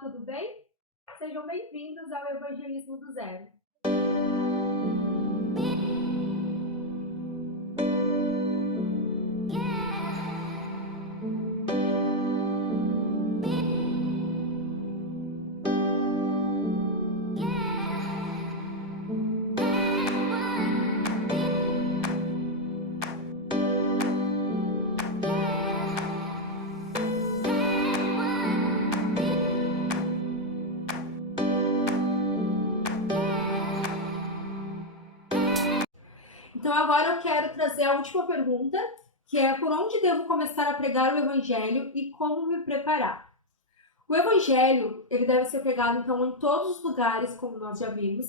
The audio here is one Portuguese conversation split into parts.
tudo bem? Sejam bem-vindos ao Evangelismo do Zero. Então agora eu quero trazer a última pergunta, que é: por onde devo começar a pregar o Evangelho e como me preparar? O Evangelho, ele deve ser pregado então em todos os lugares, como nós já vimos,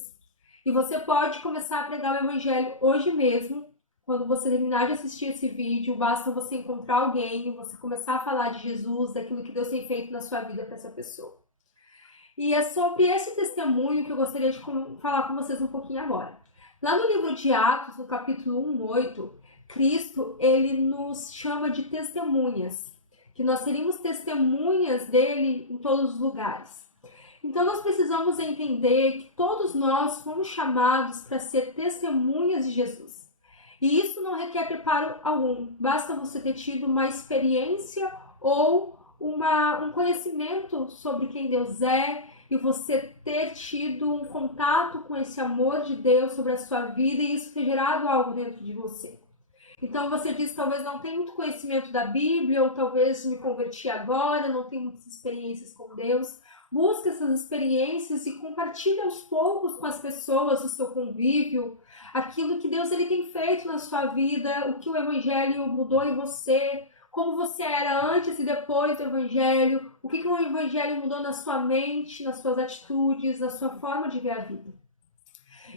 e você pode começar a pregar o Evangelho hoje mesmo. Quando você terminar de assistir esse vídeo, basta você encontrar alguém e você começar a falar de Jesus, daquilo que Deus tem feito na sua vida para essa pessoa. E é sobre esse testemunho que eu gostaria de falar com vocês um pouquinho agora. Lá no livro de Atos, no capítulo 1:8, Cristo, ele nos chama de testemunhas, que nós seríamos testemunhas dele em todos os lugares. Então nós precisamos entender que todos nós fomos chamados para ser testemunhas de Jesus. E isso não requer preparo algum, basta você ter tido uma experiência ou um conhecimento sobre quem Deus é, e você ter tido um contato com esse amor de Deus sobre a sua vida e isso ter gerado algo dentro de você. Então você diz: talvez não tenha muito conhecimento da Bíblia, ou talvez me converti agora, não tenho muitas experiências com Deus. Busque essas experiências e compartilhe aos poucos com as pessoas do seu convívio aquilo que Deus ele tem feito na sua vida, o que o Evangelho mudou em você, como você era antes e depois do Evangelho, o que o Evangelho mudou na sua mente, nas suas atitudes, na sua forma de ver a vida.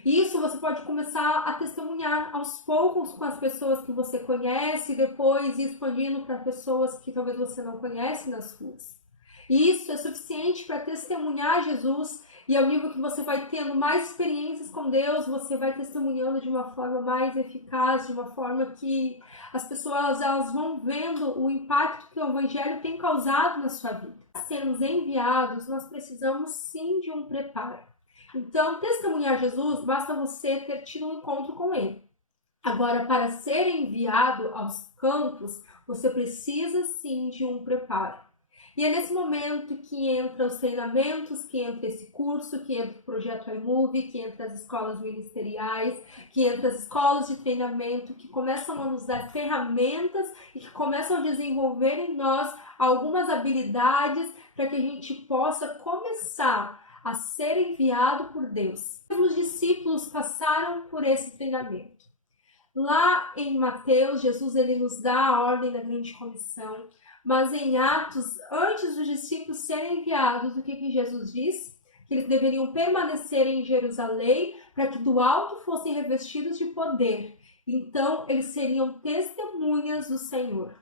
Isso você pode começar a testemunhar aos poucos com as pessoas que você conhece e depois ir expandindo para pessoas que talvez você não conhece nas ruas. Isso é suficiente para testemunhar Jesus, e ao nível que você vai tendo mais experiências com Deus, você vai testemunhando de uma forma mais eficaz, de uma forma que as pessoas elas vão vendo o impacto que o Evangelho tem causado na sua vida. Para sermos enviados, nós precisamos sim de um preparo. Então, testemunhar Jesus, basta você ter tido um encontro com Ele. Agora, para ser enviado aos campos, você precisa sim de um preparo. E é nesse momento que entra os treinamentos, que entra esse curso, que entra o projeto iMove, que entra as escolas ministeriais, que entra as escolas de treinamento, que começam a nos dar ferramentas e que começam a desenvolver em nós algumas habilidades para que a gente possa começar a ser enviado por Deus. Os discípulos passaram por esse treinamento. Lá em Mateus, Jesus ele nos dá a ordem da grande comissão, mas em Atos, antes dos discípulos serem enviados, o que Jesus diz? Que eles deveriam permanecer em Jerusalém para que do alto fossem revestidos de poder. Então, eles seriam testemunhas do Senhor.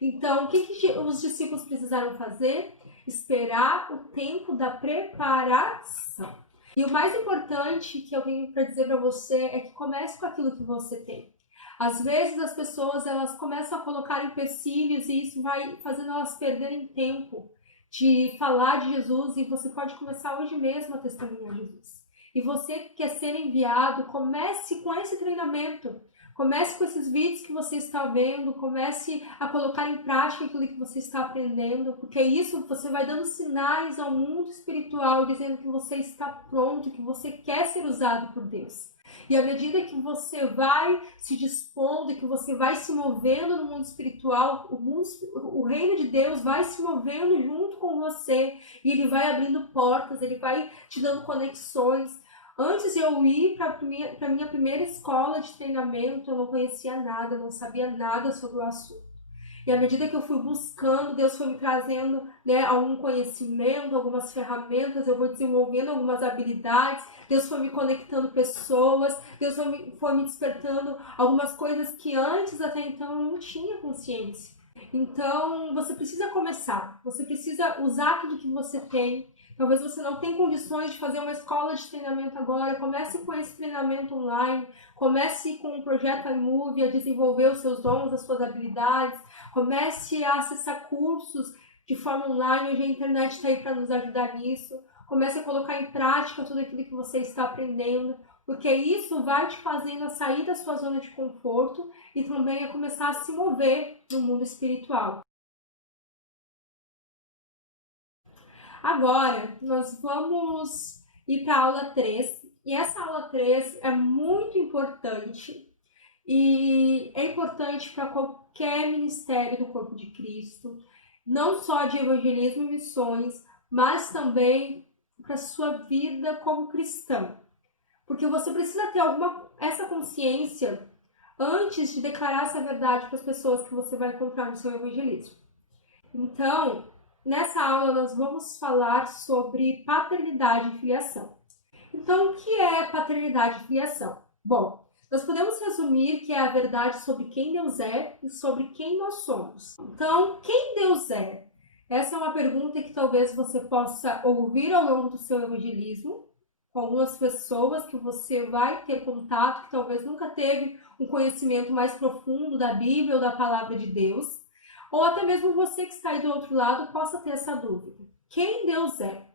Então, o que os discípulos precisaram fazer? Esperar o tempo da preparação. E o mais importante que eu tenho para dizer para você é que comece com aquilo que você tem. Às vezes as pessoas elas começam a colocar empecilhos e isso vai fazendo elas perderem tempo de falar de Jesus, e você pode começar hoje mesmo a testemunhar Jesus. E você que quer ser enviado, comece com esse treinamento. Comece com esses vídeos que você está vendo, comece a colocar em prática aquilo que você está aprendendo, porque isso você vai dando sinais ao mundo espiritual, dizendo que você está pronto, que você quer ser usado por Deus. E à medida que você vai se dispondo e que você vai se movendo no mundo espiritual, o reino de Deus vai se movendo junto com você, e ele vai abrindo portas, ele vai te dando conexões. Antes de eu ir para a minha primeira escola de treinamento, eu não conhecia nada, não sabia nada sobre o assunto. E à medida que eu fui buscando, Deus foi me trazendo algum conhecimento, algumas ferramentas, eu vou desenvolvendo algumas habilidades, Deus foi me conectando pessoas, Deus foi me despertando algumas coisas que antes, até então, eu não tinha consciência. Então, você precisa começar, você precisa usar tudo que você tem. Talvez você não tenha condições de fazer uma escola de treinamento agora, comece com esse treinamento online, comece com o projeto iMove a desenvolver os seus dons, as suas habilidades, comece a acessar cursos de forma online. Hoje a internet está aí para nos ajudar nisso. Comece a colocar em prática tudo aquilo que você está aprendendo, porque isso vai te fazendo a sair da sua zona de conforto e também a começar a se mover no mundo espiritual. Agora, nós vamos ir para a aula 3, e essa aula 3 é muito importante, e é importante para qualquer ministério do Corpo de Cristo, não só de evangelismo e missões, mas também para a sua vida como cristão. Porque você precisa ter essa consciência antes de declarar essa verdade para as pessoas que você vai encontrar no seu evangelismo. Então, nessa aula nós vamos falar sobre paternidade e filiação. Então, o que é paternidade e filiação? Bom, nós podemos resumir que é a verdade sobre quem Deus é e sobre quem nós somos. Então, quem Deus é? Essa é uma pergunta que talvez você possa ouvir ao longo do seu evangelismo, com algumas pessoas que você vai ter contato, que talvez nunca teve um conhecimento mais profundo da Bíblia ou da Palavra de Deus, ou até mesmo você que está aí do outro lado possa ter essa dúvida. Quem Deus é?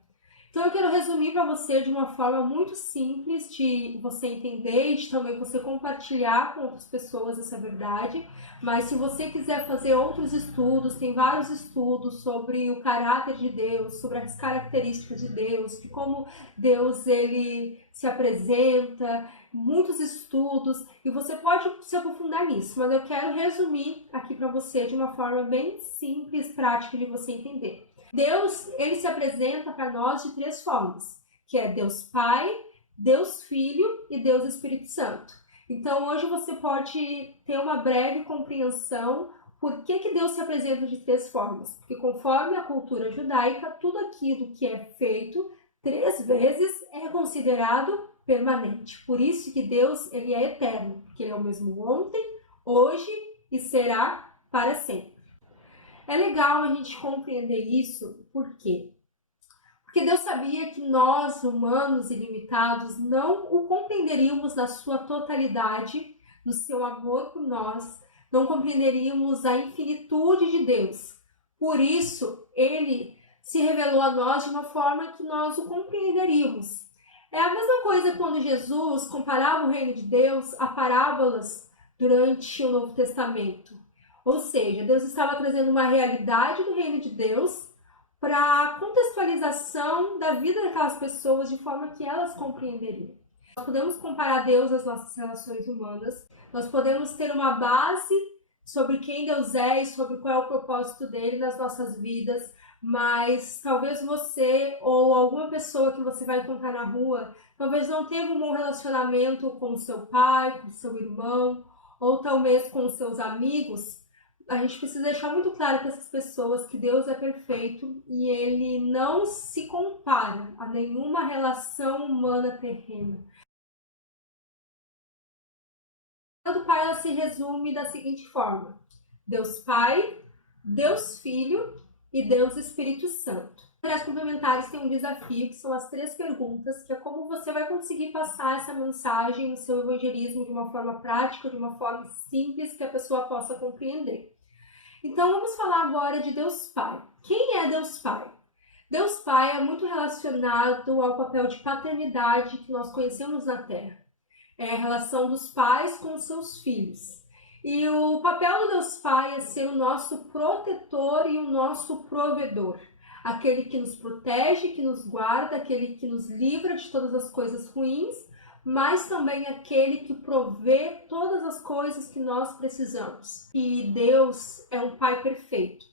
Então eu quero resumir para você de uma forma muito simples de você entender e de também você compartilhar com outras pessoas essa verdade. Mas se você quiser fazer outros estudos, tem vários estudos sobre o caráter de Deus, sobre as características de Deus, de como Deus ele se apresenta, muitos estudos, e você pode se aprofundar nisso, mas eu quero resumir aqui para você de uma forma bem simples, prática de você entender. Deus, ele se apresenta para nós de 3 formas, que é Deus Pai, Deus Filho e Deus Espírito Santo. Então, hoje você pode ter uma breve compreensão por que Deus se apresenta de 3 formas. Porque conforme a cultura judaica, tudo aquilo que é feito 3 vezes é considerado permanente. Por isso que Deus ele é eterno, porque ele é o mesmo ontem, hoje e será para sempre. É legal a gente compreender isso, por quê? Porque Deus sabia que nós, humanos ilimitados, não o compreenderíamos na sua totalidade, no seu amor por nós, não compreenderíamos a infinitude de Deus. Por isso, Ele se revelou a nós de uma forma que nós o compreenderíamos. É a mesma coisa quando Jesus comparava o reino de Deus a parábolas durante o Novo Testamento. Ou seja, Deus estava trazendo uma realidade do reino de Deus para a contextualização da vida daquelas pessoas de forma que elas compreenderiam. Nós podemos comparar Deus às nossas relações humanas, nós podemos ter uma base sobre quem Deus é e sobre qual é o propósito dele nas nossas vidas, mas talvez você ou alguma pessoa que você vai encontrar na rua, talvez não teve um bom relacionamento com o seu pai, com o seu irmão, ou talvez com os seus amigos. A gente precisa deixar muito claro para essas pessoas que Deus é perfeito e Ele não se compara a nenhuma relação humana terrena. A do Pai ela se resume da seguinte forma: Deus Pai, Deus Filho e Deus Espírito Santo. Para as complementares tem um desafio, que são as 3 perguntas, que é como você vai conseguir passar essa mensagem no seu evangelismo de uma forma prática, de uma forma simples, que a pessoa possa compreender. Então, vamos falar agora de Deus Pai. Quem é Deus Pai? Deus Pai é muito relacionado ao papel de paternidade que nós conhecemos na Terra. É a relação dos pais com os seus filhos. E o papel do Deus Pai é ser o nosso protetor e o nosso provedor. Aquele que nos protege, que nos guarda, aquele que nos livra de todas as coisas ruins, mas também aquele que provê todas as coisas que nós precisamos. E Deus é um Pai perfeito.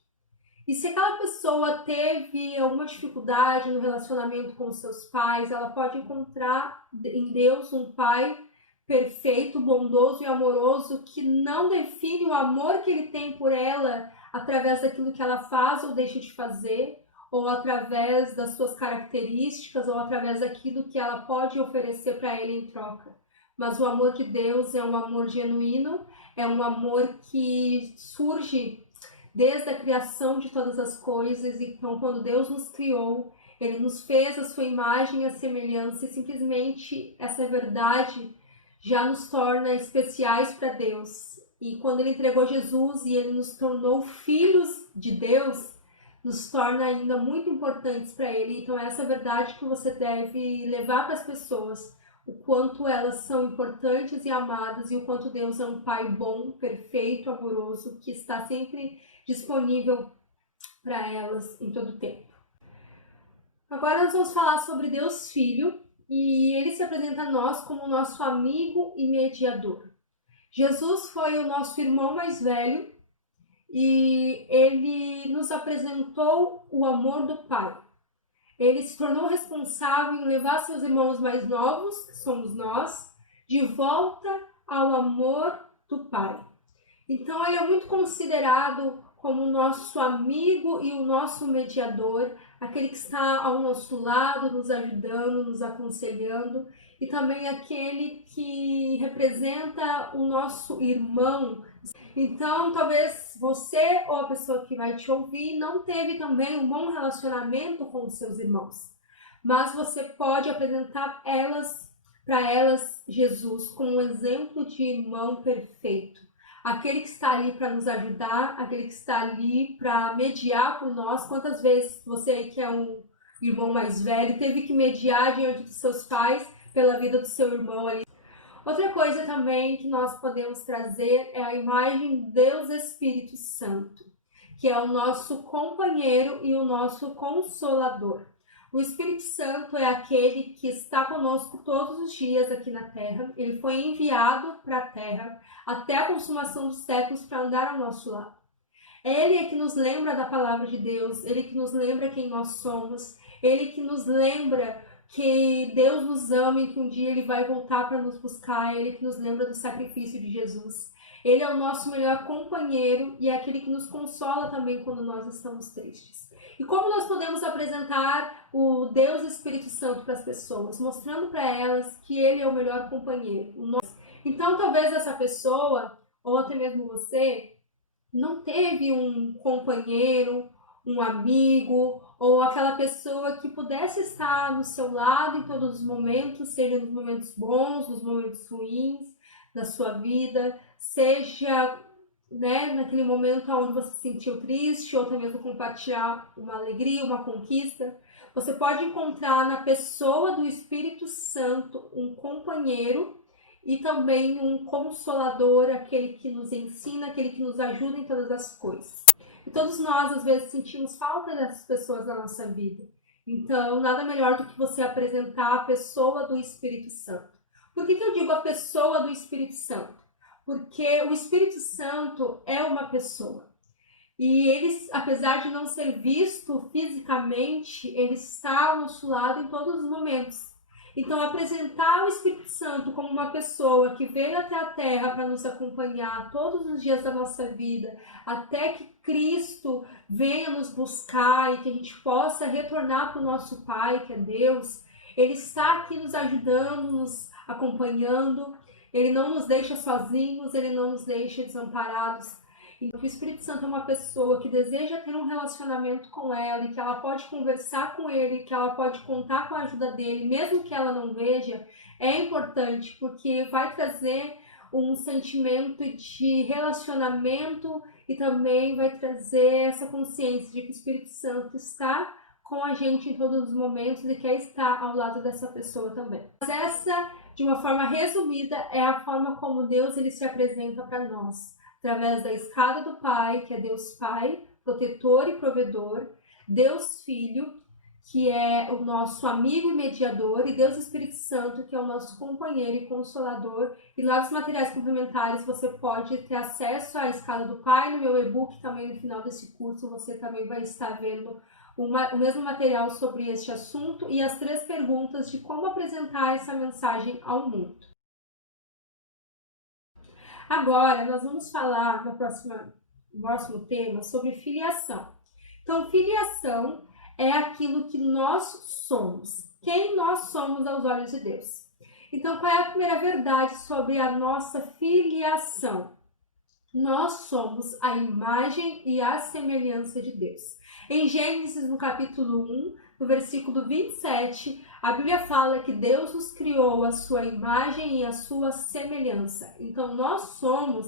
E se aquela pessoa teve alguma dificuldade no relacionamento com os seus pais, ela pode encontrar em Deus um Pai perfeito, bondoso e amoroso, que não define o amor que Ele tem por ela através daquilo que ela faz ou deixa de fazer, ou através das suas características, ou através daquilo que ela pode oferecer para ele em troca. Mas o amor de Deus é um amor genuíno, é um amor que surge desde a criação de todas as coisas. Então, quando Deus nos criou, Ele nos fez a sua imagem e a semelhança, e simplesmente essa verdade já nos torna especiais para Deus. E quando Ele entregou Jesus e Ele nos tornou filhos de Deus, nos torna ainda muito importantes para Ele. Então essa é a verdade que você deve levar para as pessoas, o quanto elas são importantes e amadas e o quanto Deus é um Pai bom, perfeito, amoroso, que está sempre disponível para elas em todo o tempo. Agora nós vamos falar sobre Deus Filho e Ele se apresenta a nós como nosso amigo e mediador. Jesus foi o nosso irmão mais velho e Ele nos apresentou o amor do Pai. Ele se tornou responsável em levar seus irmãos mais novos, que somos nós, de volta ao amor do Pai. Então ele é muito considerado como o nosso amigo e o nosso mediador, aquele que está ao nosso lado, nos ajudando, nos aconselhando, e também aquele que representa o nosso irmão. Então, talvez você ou a pessoa que vai te ouvir não teve também um bom relacionamento com os seus irmãos, mas você pode apresentar para elas Jesus como um exemplo de irmão perfeito. Aquele que está ali para nos ajudar, aquele que está ali para mediar por nós. Quantas vezes você que é um irmão mais velho teve que mediar diante dos seus pais pela vida do seu irmão ali? Outra coisa também que nós podemos trazer é a imagem de Deus Espírito Santo, que é o nosso companheiro e o nosso consolador. O Espírito Santo é aquele que está conosco todos os dias aqui na Terra. Ele foi enviado para a Terra até a consumação dos séculos para andar ao nosso lado. Ele é que nos lembra da palavra de Deus, ele que nos lembra quem nós somos, ele que nos lembra que Deus nos ama e que um dia Ele vai voltar para nos buscar, Ele que nos lembra do sacrifício de Jesus. Ele é o nosso melhor companheiro e é aquele que nos consola também quando nós estamos tristes. E como nós podemos apresentar o Deus Espírito Santo para as pessoas? Mostrando para elas que Ele é o melhor companheiro. Então talvez essa pessoa, ou até mesmo você, não teve um companheiro, um amigo, ou aquela pessoa que pudesse estar no seu lado em todos os momentos, seja nos momentos bons, nos momentos ruins da sua vida, seja naquele momento onde você se sentiu triste, ou até mesmo compartilhar uma alegria, uma conquista. Você pode encontrar na pessoa do Espírito Santo um companheiro e também um consolador, aquele que nos ensina, aquele que nos ajuda em todas as coisas. E todos nós, às vezes, sentimos falta dessas pessoas na nossa vida. Então, nada melhor do que você apresentar a pessoa do Espírito Santo. Por que eu digo a pessoa do Espírito Santo? Porque o Espírito Santo é uma pessoa. E ele, apesar de não ser visto fisicamente, ele está ao nosso lado em todos os momentos. Então, apresentar o Espírito Santo como uma pessoa que veio até a Terra para nos acompanhar todos os dias da nossa vida, até que Cristo venha nos buscar e que a gente possa retornar para o nosso Pai, que é Deus. Ele está aqui nos ajudando, nos acompanhando. Ele não nos deixa sozinhos, Ele não nos deixa desamparados. E o Espírito Santo é uma pessoa que deseja ter um relacionamento com ela e que ela pode conversar com ele, que ela pode contar com a ajuda dele, mesmo que ela não veja. É importante porque vai trazer um sentimento de relacionamento e também vai trazer essa consciência de que o Espírito Santo está com a gente em todos os momentos e quer estar ao lado dessa pessoa também. Mas essa, de uma forma resumida, é a forma como Deus ele se apresenta para nós. Através da escada do Pai, que é Deus Pai, protetor e provedor, Deus Filho, que é o nosso amigo e mediador, e Deus Espírito Santo, que é o nosso companheiro e consolador. E lá nos materiais complementares você pode ter acesso à escada do Pai. No meu e-book, também no final desse curso, você também vai estar vendo o mesmo material sobre este assunto e as 3 perguntas de como apresentar essa mensagem ao mundo. Agora, nós vamos falar no próximo tema sobre filiação. Então, filiação é aquilo que nós somos, quem nós somos aos olhos de Deus. Então, qual é a primeira verdade sobre a nossa filiação? Nós somos a imagem e a semelhança de Deus. Em Gênesis, no capítulo 1, no versículo 27, a Bíblia fala que Deus nos criou a sua imagem e a sua semelhança. Então, nós somos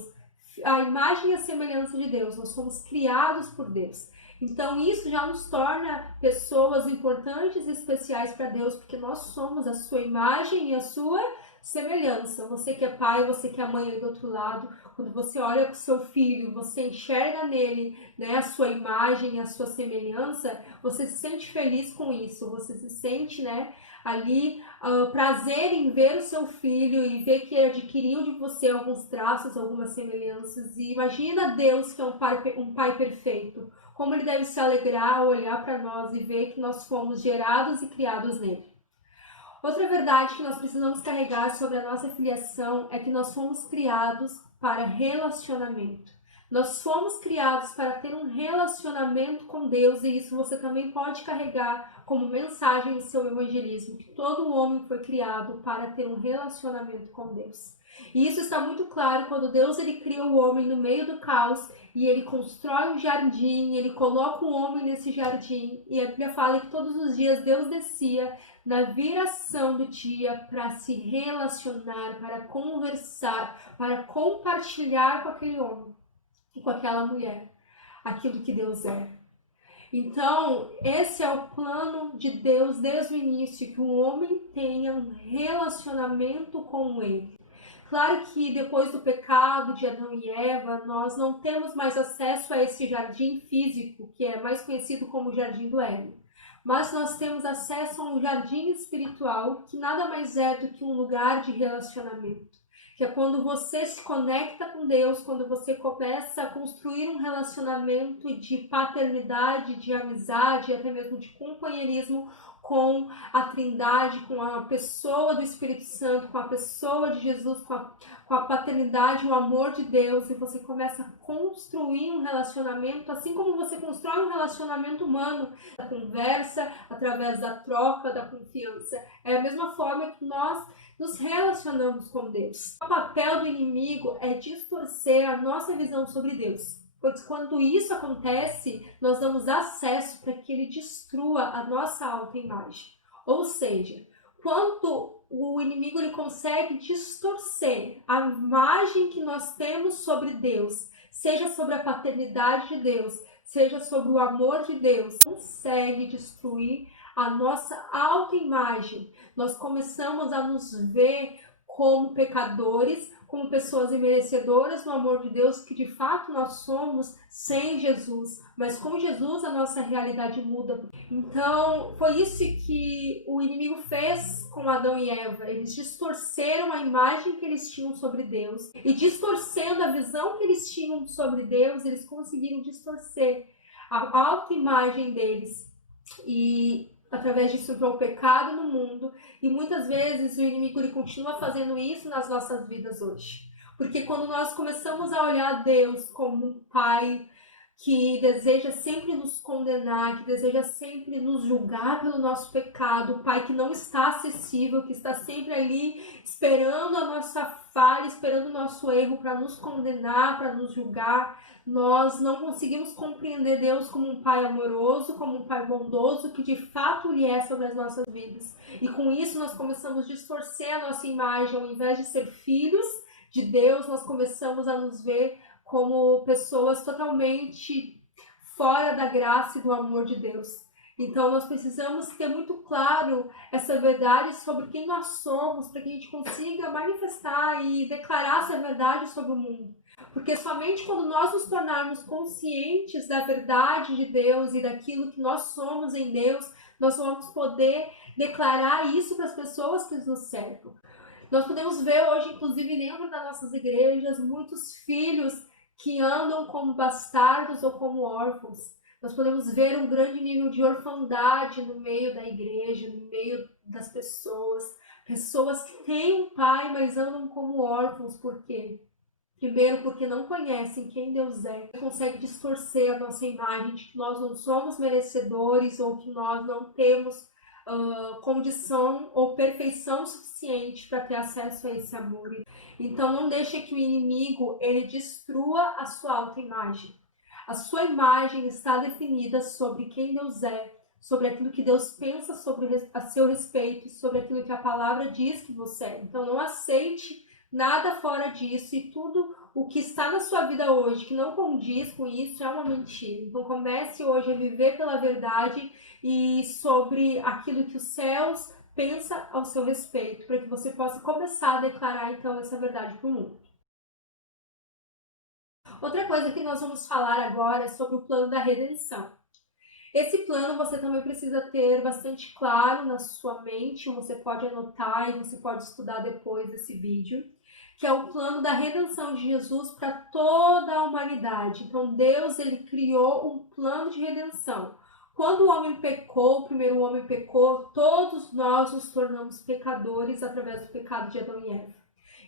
a imagem e a semelhança de Deus, nós somos criados por Deus. Então isso já nos torna pessoas importantes e especiais para Deus, porque nós somos a sua imagem e a sua semelhança. Você que é pai, você que é mãe aí do outro lado, quando você olha para o seu filho, você enxerga nele, né, a sua imagem, a sua semelhança, você se sente feliz com isso, você se sente, né, ali prazer em ver o seu filho e ver que ele adquiriu de você alguns traços, algumas semelhanças. E imagina Deus, que é um pai perfeito, como ele deve se alegrar ao olhar para nós e ver que nós fomos gerados e criados nele. Outra verdade que nós precisamos carregar sobre a nossa filiação é que nós fomos criados para relacionamento. Nós fomos criados para ter um relacionamento com Deus, e isso você também pode carregar como mensagem no seu evangelismo, que todo homem foi criado para ter um relacionamento com Deus. E isso está muito claro quando Deus ele cria o homem no meio do caos e ele constrói um jardim, ele coloca o homem nesse jardim, e a Bíblia fala que todos os dias Deus descia na viração do dia para se relacionar, para conversar, para compartilhar com aquele homem e com aquela mulher aquilo que Deus é. Então, esse é o plano de Deus desde o início, que o homem tenha um relacionamento com ele. Claro que depois do pecado de Adão e Eva, nós não temos mais acesso a esse jardim físico, que é mais conhecido como Jardim do Éden. Mas nós temos acesso a um jardim espiritual, que nada mais é do que um lugar de relacionamento. Que é quando você se conecta com Deus, quando você começa a construir um relacionamento de paternidade, de amizade, até mesmo de companheirismo com a Trindade, com a pessoa do Espírito Santo, com a pessoa de Jesus, com a paternidade, o amor de Deus, e você começa a construir um relacionamento, assim como você constrói um relacionamento humano, da conversa, através da troca, da confiança. É a mesma forma que nós nos relacionamos com Deus. O papel do inimigo é distorcer a nossa visão sobre Deus. Pois quando isso acontece, nós damos acesso para que ele destrua a nossa autoimagem. Ou seja, quando o inimigo ele consegue distorcer a imagem que nós temos sobre Deus, seja sobre a paternidade de Deus, seja sobre o amor de Deus, consegue destruir a nossa autoimagem. Nós começamos a nos ver como pecadores, como pessoas imerecedoras do amor de Deus, que de fato nós somos sem Jesus. Mas com Jesus a nossa realidade muda. Então foi isso que o inimigo fez com Adão e Eva. Eles distorceram a imagem que eles tinham sobre Deus. E distorcendo a visão que eles tinham sobre Deus, eles conseguiram distorcer a autoimagem deles. E através disso entrou o pecado no mundo, e muitas vezes o inimigo ele continua fazendo isso nas nossas vidas hoje. Porque quando nós começamos a olhar Deus como um pai que deseja sempre nos condenar, que deseja sempre nos julgar pelo nosso pecado, o pai que não está acessível, que está sempre ali esperando a nossa falha, esperando o nosso erro para nos condenar, para nos julgar, nós não conseguimos compreender Deus como um pai amoroso, como um pai bondoso, que de fato ele é sobre as nossas vidas. E com isso nós começamos a distorcer a nossa imagem. Ao invés de ser filhos de Deus, nós começamos a nos ver como pessoas totalmente fora da graça e do amor de Deus. Então nós precisamos ter muito claro essa verdade sobre quem nós somos, para que a gente consiga manifestar e declarar essa verdade sobre o mundo. Porque somente quando nós nos tornarmos conscientes da verdade de Deus e daquilo que nós somos em Deus, nós vamos poder declarar isso para as pessoas que nos cercam. Nós podemos ver hoje, inclusive dentro das nossas igrejas, muitos filhos que andam como bastardos ou como órfãos. Nós podemos ver um grande nível de orfandade no meio da igreja, no meio das pessoas. Pessoas que têm um pai, mas andam como órfãos. Por quê? Primeiro, porque não conhecem quem Deus é, consegue distorcer a nossa imagem de que nós não somos merecedores ou que nós não temos condição ou perfeição suficiente para ter acesso a esse amor. Então não deixe que o inimigo ele destrua a sua autoimagem. A sua imagem está definida sobre quem Deus é, sobre aquilo que Deus pensa a seu respeito, sobre aquilo que a palavra diz que você é. Então não aceite Nada fora disso, e tudo o que está na sua vida hoje que não condiz com isso é uma mentira. Então comece hoje a viver pela verdade e sobre aquilo que os céus pensa ao seu respeito, para que você possa começar a declarar então essa verdade para o mundo. Outra coisa que nós vamos falar agora é sobre o plano da redenção. Esse plano você também precisa ter bastante claro na sua mente, você pode anotar e você pode estudar depois desse vídeo, que é o plano da redenção de Jesus para toda a humanidade. Então Deus, ele criou um plano de redenção. Quando o homem pecou, o primeiro homem pecou, todos nós nos tornamos pecadores através do pecado de Adão e Eva.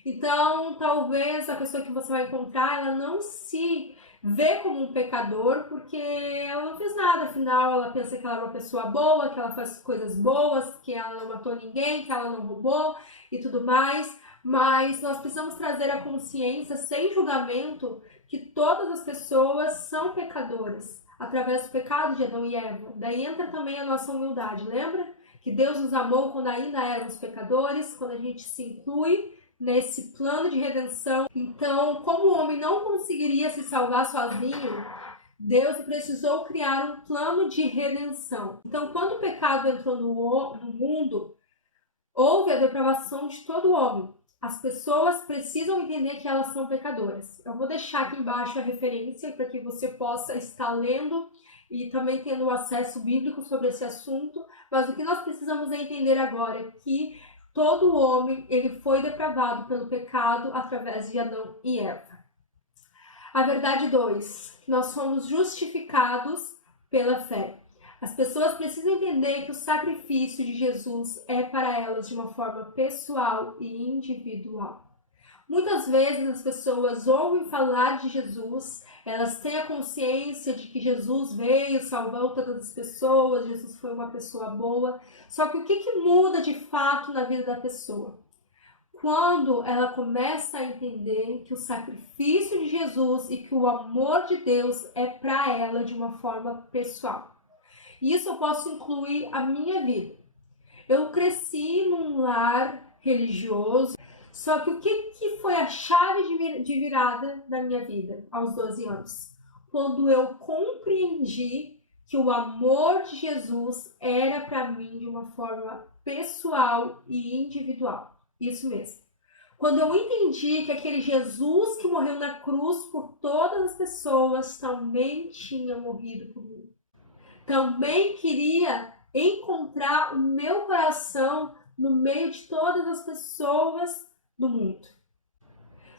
Então, talvez a pessoa que você vai encontrar, ela não se vê como um pecador, porque ela não fez nada, afinal ela pensa que ela é uma pessoa boa, que ela faz coisas boas, que ela não matou ninguém, que ela não roubou e tudo mais, mas nós precisamos trazer a consciência, sem julgamento, que todas as pessoas são pecadoras, através do pecado de Adão e Eva. Daí entra também a nossa humildade, lembra? Que Deus nos amou quando ainda éramos pecadores, quando a gente se inclui nesse plano de redenção. Então, como o homem não conseguiria se salvar sozinho, Deus precisou criar um plano de redenção. Então, quando o pecado entrou no mundo, houve a depravação de todo homem. As pessoas precisam entender que elas são pecadoras. Eu vou deixar aqui embaixo a referência para que você possa estar lendo e também tendo acesso bíblico sobre esse assunto. Mas o que nós precisamos entender agora é que todo homem, ele foi depravado pelo pecado através de Adão e Eva. A verdade 2, nós somos justificados pela fé. As pessoas precisam entender que o sacrifício de Jesus é para elas de uma forma pessoal e individual. Muitas vezes as pessoas ouvem falar de Jesus, elas têm a consciência de que Jesus veio, salvou todas as pessoas, Jesus foi uma pessoa boa. Só que o que muda de fato na vida da pessoa? Quando ela começa a entender que o sacrifício de Jesus e que o amor de Deus é para ela de uma forma pessoal. E isso eu posso incluir a minha vida. Eu cresci num lar religioso, só que o que foi a chave de virada da minha vida aos 12 anos? Quando eu compreendi que o amor de Jesus era para mim de uma forma pessoal e individual. Isso mesmo. Quando eu entendi que aquele Jesus que morreu na cruz por todas as pessoas também tinha morrido por mim. Também queria encontrar o meu coração no meio de todas as pessoas do mundo.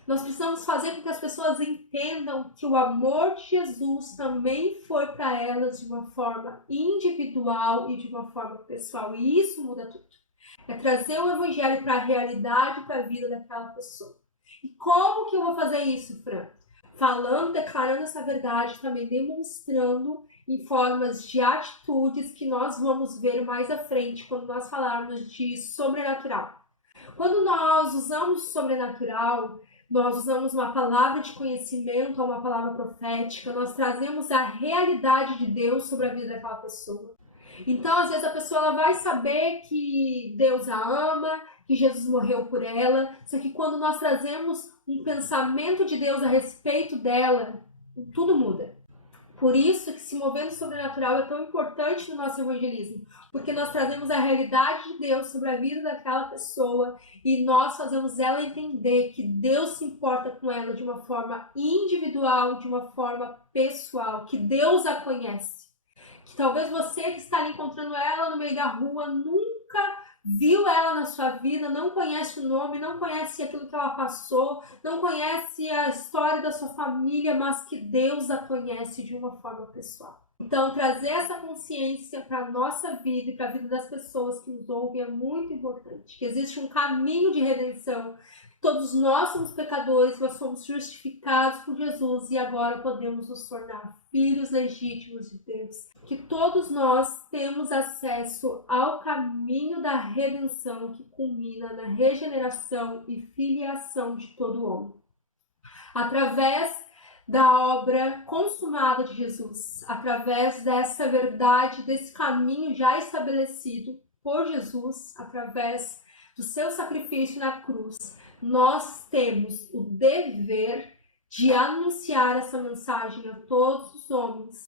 Nós precisamos fazer com que as pessoas entendam que o amor de Jesus também foi para elas de uma forma individual e de uma forma pessoal. E isso muda tudo. É trazer o evangelho para a realidade, para a vida daquela pessoa. E como que eu vou fazer isso, Fran? Falando, declarando essa verdade, também demonstrando em formas de atitudes que nós vamos ver mais à frente quando nós falarmos de sobrenatural. Quando nós usamos sobrenatural, nós usamos uma palavra de conhecimento ou uma palavra profética, nós trazemos a realidade de Deus sobre a vida daquela pessoa. Então, às vezes, a pessoa ela vai saber que Deus a ama, que Jesus morreu por ela, só que quando nós trazemos um pensamento de Deus a respeito dela, tudo muda. Por isso que se mover no sobrenatural é tão importante no nosso evangelismo, porque nós trazemos a realidade de Deus sobre a vida daquela pessoa e nós fazemos ela entender que Deus se importa com ela de uma forma individual, de uma forma pessoal, que Deus a conhece. Que talvez você que está ali encontrando ela no meio da rua nunca viu ela na sua vida, não conhece o nome, não conhece aquilo que ela passou, não conhece a história da sua família, mas que Deus a conhece de uma forma pessoal. Então, trazer essa consciência para a nossa vida e para a vida das pessoas que nos ouvem é muito importante. Que existe um caminho de redenção. Todos nós somos pecadores, nós somos justificados por Jesus e agora podemos nos tornar filhos legítimos de Deus. Que todos nós temos acesso ao caminho da redenção que culmina na regeneração e filiação de todo homem. Através da obra consumada de Jesus, através dessa verdade, desse caminho já estabelecido por Jesus, através do seu sacrifício na cruz, nós temos o dever de anunciar essa mensagem a todos os homens